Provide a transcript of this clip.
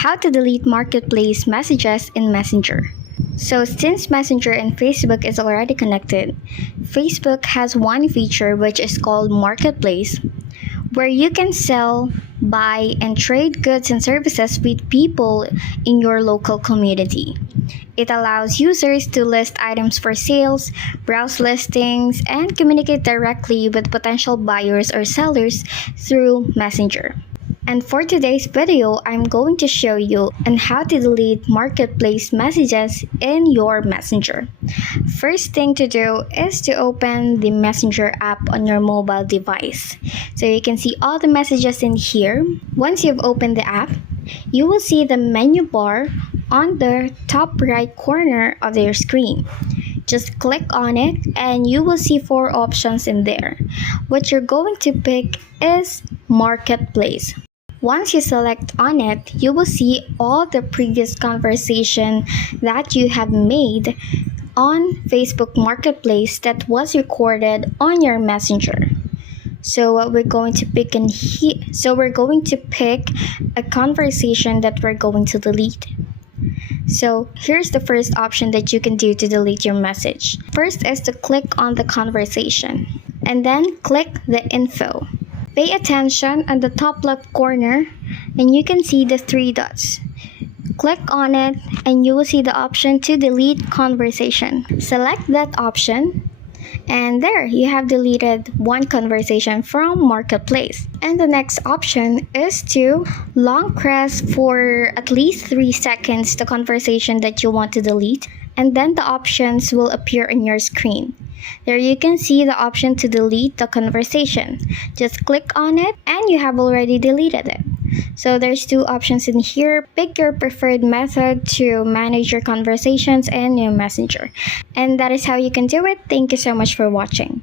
How to delete marketplace messages in Messenger. So since Messenger and Facebook is already connected, Facebook has one feature which is called Marketplace, where you can sell, buy, and trade goods and services with people in your local community. It allows users to list items for sales, browse listings, and communicate directly with potential buyers or sellers through Messenger. And for today's video, I'm going to show you on how to delete marketplace messages in your Messenger. First thing to do is to open the Messenger app on your mobile device. So you can see all the messages in here. Once you've opened the app, you will see the menu bar on the top right corner of your screen. Just click on it and you will see 4 options in there. What you're going to pick is Marketplace. Once you select on it, you will see all the previous conversation that you have made on Facebook Marketplace that was recorded on your Messenger. So what we're going to pick in here, we're going to pick a conversation that we're going to delete. So here's the first option that you can do to delete your message. First is to click on the conversation and then click the info. Pay attention on the top left corner and you can see the 3 dots. Click on it and you will see the option to delete conversation. Select that option and there you have deleted one conversation from Marketplace. And the next option is to long press for at least 3 seconds the conversation that you want to delete, and then the options will appear on your screen. There you can see the option to delete the conversation. Just click on it and you have already deleted it. So there's 2 options in here. Pick your preferred method to manage your conversations in your Messenger. And that is how you can do it. Thank you so much for watching.